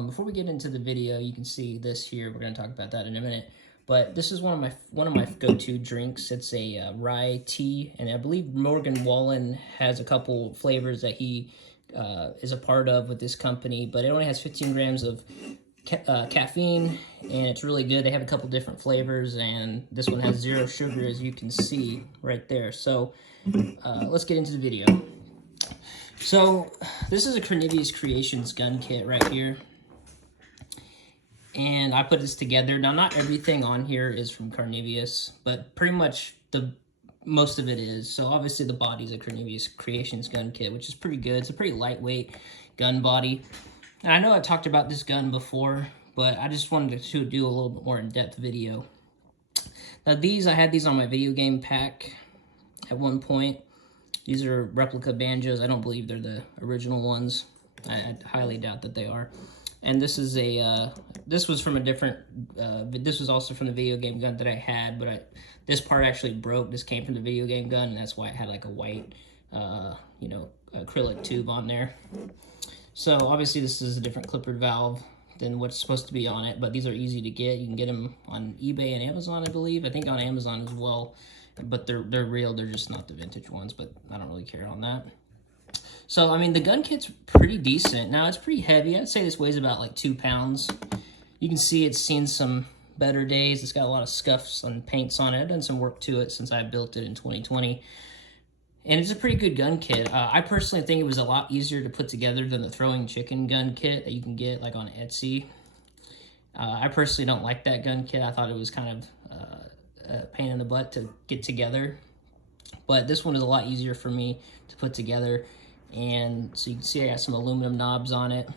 Before we get into the video, you can see this here. We're going to talk about that in a minute. But this is one of my go-to drinks. It's a rye tea, and I believe Morgan Wallen has a couple flavors that he is a part of with this company. But it only has 15 grams of caffeine, and it's really good. They have a couple different flavors, and this one has 0 sugar, as you can see right there. So let's get into the video. So this is a Karnivious Creations gun kit right here. And I put this together. Now, not everything on here is from Karnivious, but pretty much most of it is. So obviously the body's a Karnivious Creations gun kit, which is pretty good. It's a pretty lightweight gun body. And I know I talked about this gun before, but I just wanted to do a little bit more in-depth video. Now I had these on my video game pack at one point. These are replica banjos. I don't believe they're the original ones. I highly doubt that they are. And this is this was from a different, this was also from the video game gun that I had, but this part actually broke. This came from the video game gun, and that's why it had like a white, acrylic tube on there. So obviously this is a different clippered valve than what's supposed to be on it, but these are easy to get. You can get them on eBay and Amazon, I believe. I think on Amazon as well, but they're real. They're just not the vintage ones, but I don't really care on that. So, I mean, the gun kit's pretty decent. Now, it's pretty heavy. I'd say this weighs about like 2 pounds. You can see it's seen some better days. It's got a lot of scuffs and paints on it. I've done some work to it since I built it in 2020. And it's a pretty good gun kit. I personally think it was a lot easier to put together than the throwing chicken gun kit that you can get like on Etsy. I personally don't like that gun kit. I thought it was kind of a pain in the butt to get together. But this one is a lot easier for me to put together. And so you can see I got some aluminum knobs on it.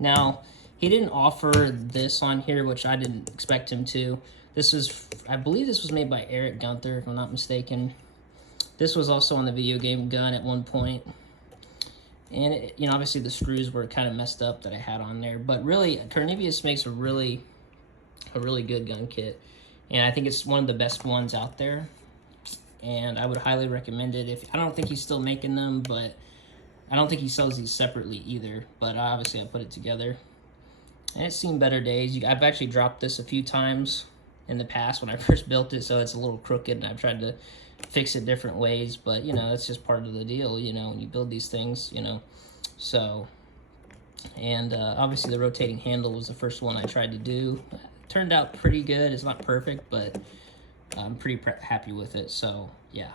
Now, he didn't offer this on here, which I didn't expect him to. This is, I believe this was made by Eric Gunther, if I'm not mistaken. This was also on the video game gun at one point. And, obviously the screws were kind of messed up that I had on there. But really, Karnivious makes a really good gun kit. And I think it's one of the best ones out there. And I would highly recommend it. I don't think he's still making them, but I don't think he sells these separately either. But obviously I put it together. And it's seen better days. I've actually dropped this a few times in the past when I first built it, so it's a little crooked, and I've tried to fix it different ways. But, that's just part of the deal, when you build these things, So, and obviously the rotating handle was the first one I tried to do. It turned out pretty good. It's not perfect, but I'm pretty happy with it. So, yeah.